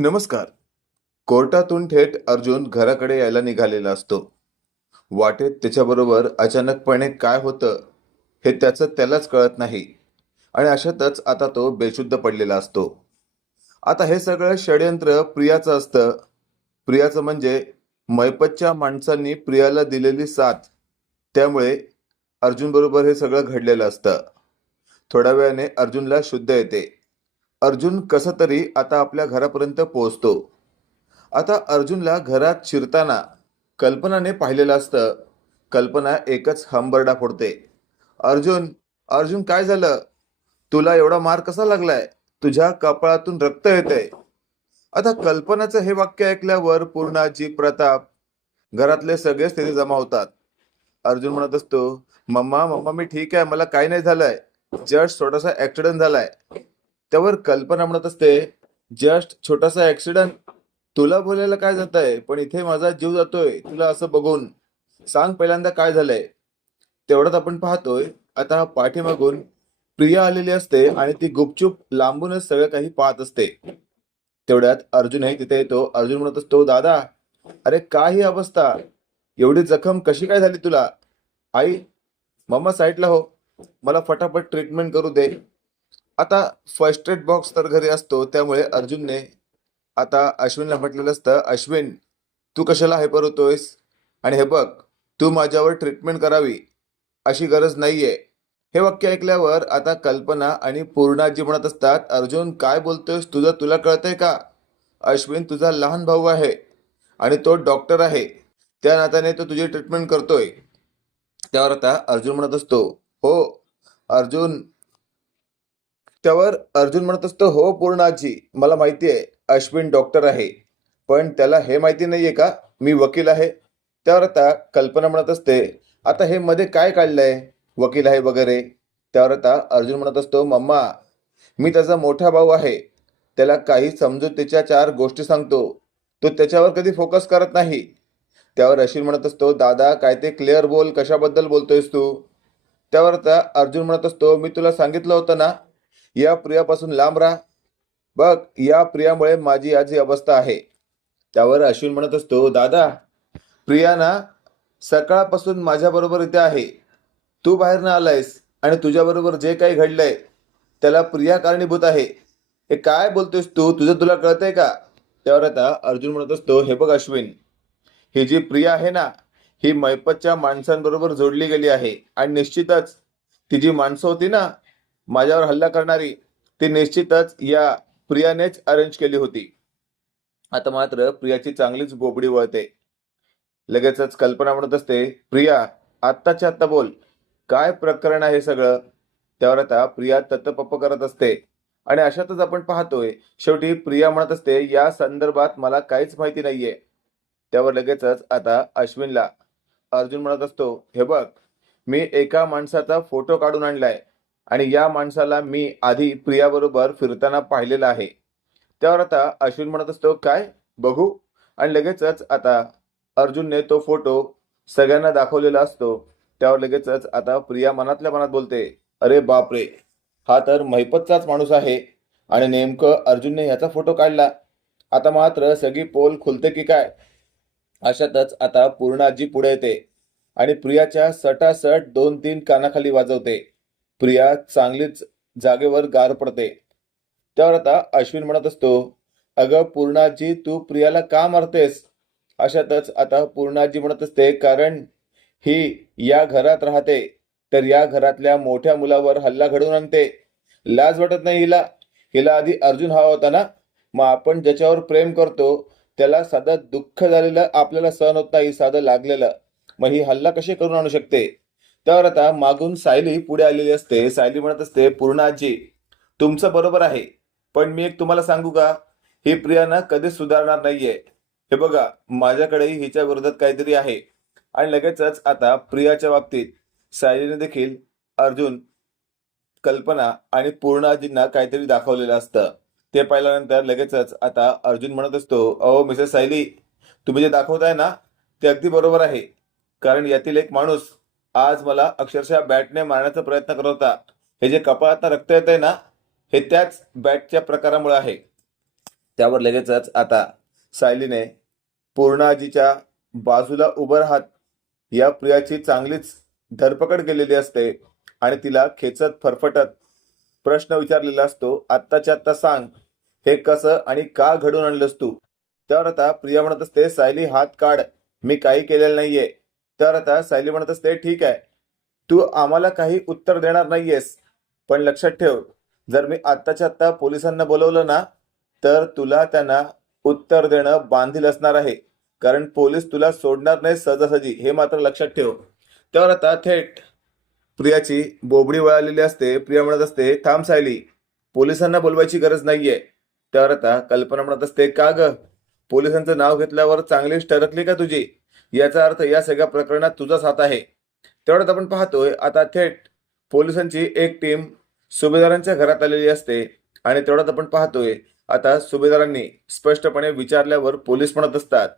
नमस्कार. कोर्टातून थेट अर्जुन घराकडे यायला निघालेला असतो. वाटेत त्याच्याबरोबर अचानकपणे काय होतं हे त्याचं त्यालाच कळत नाही. आणि अशातच आता तो बेशुद्ध पडलेला असतो. आता हे सगळं षडयंत्र प्रियाचं असतं. प्रियाचं म्हणजे मैपतच्या माणसांनी प्रियाला दिलेली साथ. त्यामुळे अर्जुनबरोबर हे सगळं घडलेलं असतं. थोड्या वेळाने अर्जुनला शुद्ध येते. अर्जुन कसं तरी आता आपल्या घरापर्यंत पोहोचतो. आता अर्जुनला घरात शिरताना कल्पनाने पाहिलेलं असतं. कल्पना एकच हंबरडा फोडते. अर्जुन अर्जुन काय झालं? तुला एवढा मार कसा लागलाय? तुझ्या कपाळातून रक्त येतंय. आता कल्पनाचं हे वाक्य ऐकल्यावर पूर्णाजी प्रताप घरातले सगळेच तिथे जमा होतात. अर्जुन म्हणत असतो मम्मा मम्मा मी ठीक आहे. मला काही नाही झालंय. जस्ट थोडासा ऍक्सिडेंट झालाय. त्यावर कल्पना म्हणत असते जस्ट छोटासा ऍक्सिडेंट तुला बोलायला काय जात आहे पण इथे माझा जीव जातोय. तुला असं बघून सांग पहिल्यांदा काय झालंय. तेवढ्यात आपण पाहतोय आता पाठीमागून प्रिया आलेली असते आणि ती गुपचूप लांबूनच सगळं काही पाहत असते. तेवढ्यात अर्जुनही तिथे येतो. अर्जुन म्हणत असतो दादा अरे काय ही अवस्था? एवढी जखम कशी काय झाली तुला? आई मम्मा साईडला हो. मला फटाफट ट्रीटमेंट करू दे. आता फर्स्ट एड बॉक्स तर घरी असतो त्यामुळे अर्जुनने आता अश्विनला म्हटलेलं असतं अश्विन तू कशाला हायपर होतोयस? आणि हे बघ तू माझ्यावर ट्रीटमेंट करावी अशी गरज नाहीये. हे वाक्य ऐकल्यावर आता कल्पना आणि पूर्णाजी म्हणत असतात अर्जुन काय बोलतोयस? तुझं तुला कळतंय का? अश्विन तुझा लहान भाऊ आहे आणि तो डॉक्टर आहे. त्या नात्याने तो तुझी ट्रीटमेंट करतोय. त्यावर आता अर्जुन म्हणत असतो हो अर्जुन त्यावर अर्जुन म्हणत असतो हो पूर्णाजी मला माहिती आहे अश्विन डॉक्टर आहे. पण त्याला हे माहिती नाहीये का? मी वकील आहे. त्यावर आता कल्पना म्हणत असते आता हे मध्ये काय काढलंय? वकील आहे वगैरे. त्यावर आता अर्जुन म्हणत असतो मम्मा मी त्याचा मोठा भाऊ आहे. त्याला काही समजुतीच्या चार गोष्टी सांगतो. तो त्याच्यावर कधी फोकस करत नाही. त्यावर अश्विन म्हणत असतो दादा काय ते क्लिअर बोल कशाबद्दल बोलतोयस तू? त्यावर आता अर्जुन म्हणत असतो मी तुला सांगितलं होतं ना या प्रियापासून लांब राहा. बघ या प्रियामुळे माझी आज ही अवस्था आहे. त्यावर अश्विन म्हणत असतो दादा प्रिया ना सकाळपासून माझ्याबरोबर इथे आहे. तू बाहेर ना आलायस आणि तुझ्याबरोबर जे काही घडलंय त्याला प्रिया कारणीभूत आहे. हे काय बोलतोयस तू? तुझं तुला कळतंय का? त्यावर आता अर्जुन म्हणत असतो हे बघ अश्विन ही जी प्रिया आहे ना ही मैपतच्या माणसांबरोबर जोडली गेली आहे. आणि निश्चितच ती जी माणसं होती ना माझ्यावर हल्ला करणारी ती निश्चितच या प्रियानेच अरेंज केली होती. आता मात्र प्रियाची चांगलीच बोबडी वळते. लगेचच कल्पना म्हणत असते प्रिया आत्ताच्या आत्ता बोल. काय प्रकरण आहे सगळं? त्यावर आता प्रिया तत्पप्प करत असते. आणि अशातच आपण पाहतोय शेवटी प्रिया म्हणत असते या संदर्भात मला काहीच माहिती नाहीये. त्यावर लगेचच आता अश्विनला अर्जुन म्हणत असतो हे बघ मी एका माणसाचा फोटो काढून आणलाय. आणि या माणसाला मी आधी प्रियाबरोबर फिरताना पाहिलेलं आहे. त्यावर आता अश्विन म्हणत असतो काय? बघू. आणि लगेचच आता अर्जुनने तो फोटो सगळ्यांना दाखवलेला असतो. त्यावर लगेचच आता प्रिया मनातल्या मनात बोलते अरे बापरे हा तर महिपतचाच माणूस आहे. आणि नेमकं अर्जुनने याचा फोटो काढला. आता मात्र सगळी पोल खुलते की काय? अशातच आता पूर्णाजी पुढे येते आणि प्रियाच्या सटासट दोन तीन कानाखाली वाजवते. प्रिया चांगलीच जागेवर गार पडते. त्यावर आता अश्विन म्हणत असतो अगं पूर्णाजी तू प्रियाला का मारतेस? अशातच आता पूर्णाजी म्हणत असते कारण ही या घरात राहते तर या घरातल्या मोठ्या मुलावर हल्ला घडवून आणते. लाज वाटत नाही हिला. हिला आधी अर्जुन हवा होता ना? मग आपण ज्याच्यावर प्रेम करतो त्याला साधं दुःख झालेलं आपल्याला सहन होत नाही साधं लागलेलं. मग ही हल्ला कशी करून आणू शकते? त्यावर आता मागून सायली पुढे आलेली असते. सायली म्हणत असते पूर्णाजी तुमचं बरोबर आहे. पण मी एक तुम्हाला सांगू का? ही प्रिया ना कधीच सुधारणार नाहीये. हे बघा माझ्याकडेही हिच्या विरोधात काहीतरी आहे. आणि लगेचच आता प्रियाच्या बाबतीत सायलीने देखील अर्जुन कल्पना आणि पूर्णाजींना काहीतरी दाखवलेलं असतं. ते पाहिल्यानंतर लगेचच आता अर्जुन म्हणत असतो अहो मिसेस सायली तुम्ही जे दाखवताय ना ते अगदी बरोबर आहे. कारण यातील एक माणूस आज मला अक्षरशः बॅटने मारण्याचा प्रयत्न करत होता. हे जे कपाळात रक्त येत आहे ना हे त्याच बॅटच्या प्रकारामुळे आहे. त्यावर लगेचच आता सायलीने पूर्णाजीच्या बाजूला उभं राहत या प्रियाची चांगलीच धरपकड केलेली असते आणि तिला खेचत फरफटत प्रश्न विचारलेला असतो आत्ताच्या आत्ता सांग हे कसं आणि का घडून आणलंस तू? त्यावर आता प्रिया म्हणत असते सायली हात काढ मी काही केलेलं नाहीये. तर आता सायली म्हणत असते ठीक आहे. तू आम्हाला काही उत्तर देणार नाहीयेस पण लक्षात ठेव. जर मी आत्ताच्या आत्ता पोलिसांना बोलवलं ना तर तुला त्यांना उत्तर देणं बांधील असणार आहे. कारण पोलीस तुला सोडणार नाही सहजासहजी. हे मात्र लक्षात ठेव. तर आता थेट प्रियाची बोबडी वळालेली असते. प्रिया म्हणत असते थांब सायली. पोलिसांना बोलवायची गरज नाहीये. तर आता कल्पना म्हणत असते का ग? पोलिसांचं नाव घेतल्यावर चांगलीच टरकली का तुझी? याचा अर्थ या सगळ्या प्रकरणात तुझाच हात आहे. तेवढ्यात आपण पाहतोय आता थेट पोलिसांची एक टीम सुभेदारांच्या घरात आलेली असते आणि तेवढ्यात आपण पाहतोय आता सुभेदारांनी स्पष्टपणे विचारल्यावर पोलीस म्हणत असतात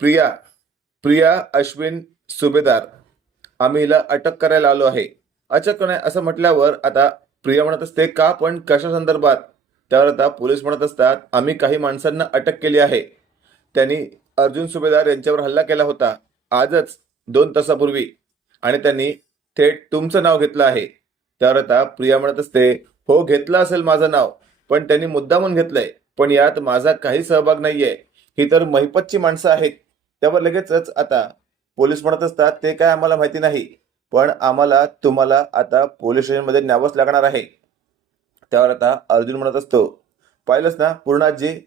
प्रिया प्रिया अश्विन सुभेदार आम्ही हिला अटक करायला आलो आहे. अचकपणे असं म्हटल्यावर आता प्रिया म्हणत असते का पण? कशा संदर्भात? त्यावर आता पोलीस म्हणत असतात आम्ही काही माणसांना अटक केली आहे. त्यांनी अर्जुन सुभेदार यांच्यावर हल्ला केला होता. आजच दोन तासापूर्वी. आणि त्यांनी थेट तुमचं नाव घेतलं आहे. त्यावर आता प्रिया म्हणत असते हो घेतलं असेल माझं नाव. पण त्यांनी मुद्दामून घेतलंय. पण यात माझा काही सहभाग नाहीये. ही तर महिपतची माणसं आहेत. त्यावर लगेचच आता पोलीस म्हणत असतात ते काय आम्हाला माहिती नाही. पण आम्हाला तुम्हाला आता पोलीस स्टेशनमध्ये न्यावंच लागणार आहे. त्यावर आता अर्जुन म्हणत असतो पाहिलंच ना पूर्णाजी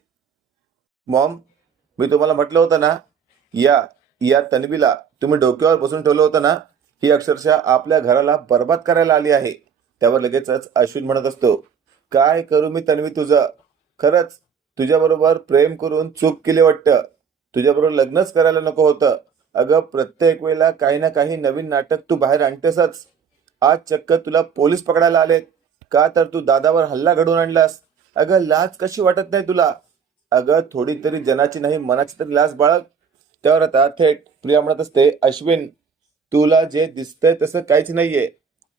मॉम मी तुम्हाला म्हटलं होतं ना या या तन्वीला तुम्ही डोक्यावर बसून ठेवलं होतं ना ही अक्षरशः आपल्या घराला बर्बाद करायला आली आहे. त्यावर लगेचच अश्विन म्हणत असतो काय करू मी तन्वी तुझं? खरंच तुझ्याबरोबर प्रेम करून चूक केली वाटतं. तुझ्याबरोबर लग्नच करायला नको होतं. अगं प्रत्येक वेळेला काही ना काही नवीन नाटक तू बाहेर आणतेसच. आज चक्क तुला पोलीस पकडायला आलेत. का तर तू दादावर हल्ला घडवून आणलास? अगं लाज कशी वाटत नाही तुला? अगं थोडी तरी जनाची नाही मनाची तरी लाच बाळग. त्यावर आता थेट प्रिया म्हणत असते अश्विन तुला जे दिसतंय तसं काहीच नाहीये.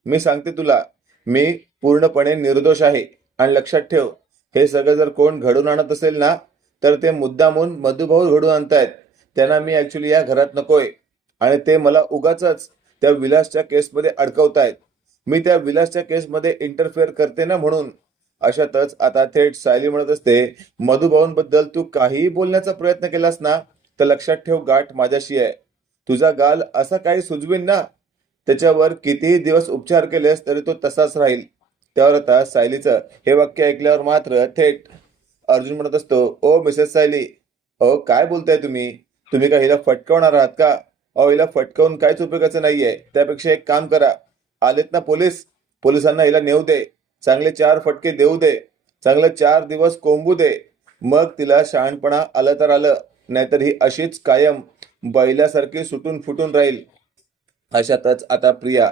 मी सांगते तुला मी पूर्णपणे निर्दोष आहे. आणि लक्षात ठेव हे सगळं जर कोण घडून आणत असेल ना तर ते मुद्दामून मधुभाऊ घडून आणतायत. त्यांना मी ऍक्च्युली या घरात नकोय. आणि ते मला उगाच त्या विलासच्या केसमध्ये अडकवतायत. मी त्या विलासच्या केसमध्ये इंटरफेअर करते ना म्हणून. अशातच आता थेट सायली म्हणत असते मधुभाऊंबद्दल तू काहीही बोलण्याचा प्रयत्न केलास ना तर लक्षात ठेव गाठ माझ्याशी आहे. तुझा गाल असा काही सुजवीन ना त्याच्यावर कितीही दिवस उपचार केलेस तरी तो तसाच राहील. त्यावर आता सायलीचं हे वाक्य ऐकल्यावर मात्र थेट अर्जुन म्हणत असतो ओ मिसेस सायली अहो काय बोलताय तुम्ही? तुम्ही का हिला फटकवणार आहात का? अहो हिला फटकावून काहीच उपयोगाचं नाहीये. त्यापेक्षा एक काम करा. आलेत ना पोलीस? पोलिसांना हिला नेऊ दे. चांगले चार फटके देऊ दे. चांगले चार दिवस कोंबू दे. मग तिला शहाणपणा आलं तर आलं. नाहीतर ही अशीच कायम बैलासारखी सुटून फुटून राहील. अशातच आता प्रिया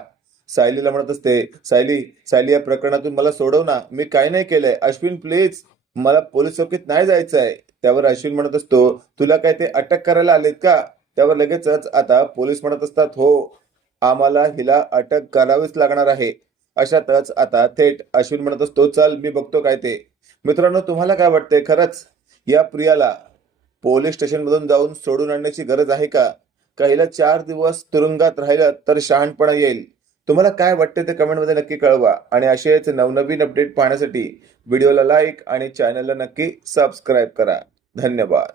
सायलीला म्हणत असते सायली सायली या प्रकरणातून मला सोडव ना. मी काय नाही केलंय. अश्विन प्लीज मला पोलीस चौकीत नाही जायचंय. त्यावर अश्विन म्हणत असतो तुला काय ते अटक करायला आलेत का? त्यावर लगेचच आता पोलीस म्हणत असतात हो आम्हाला हिला अटक करावीच लागणार आहे. अशातच आता थेट अश्विन म्हणत असतो चल मी बघतो काय ते. मित्रांनो तुम्हाला काय वाटतंय? खरंच या प्रियाला पोलीस स्टेशन मधून जाऊन सोडून आणण्याची गरज आहे का? काहीला चार दिवस तुरुंगात राहिलं तर शहाणपणा येईल. तुम्हाला काय वाटते ते कमेंटमध्ये नक्की कळवा. आणि असेच नवनवीन अपडेट पाहण्यासाठी व्हिडिओला लाईक आणि चॅनलला नक्की सबस्क्राईब करा. धन्यवाद.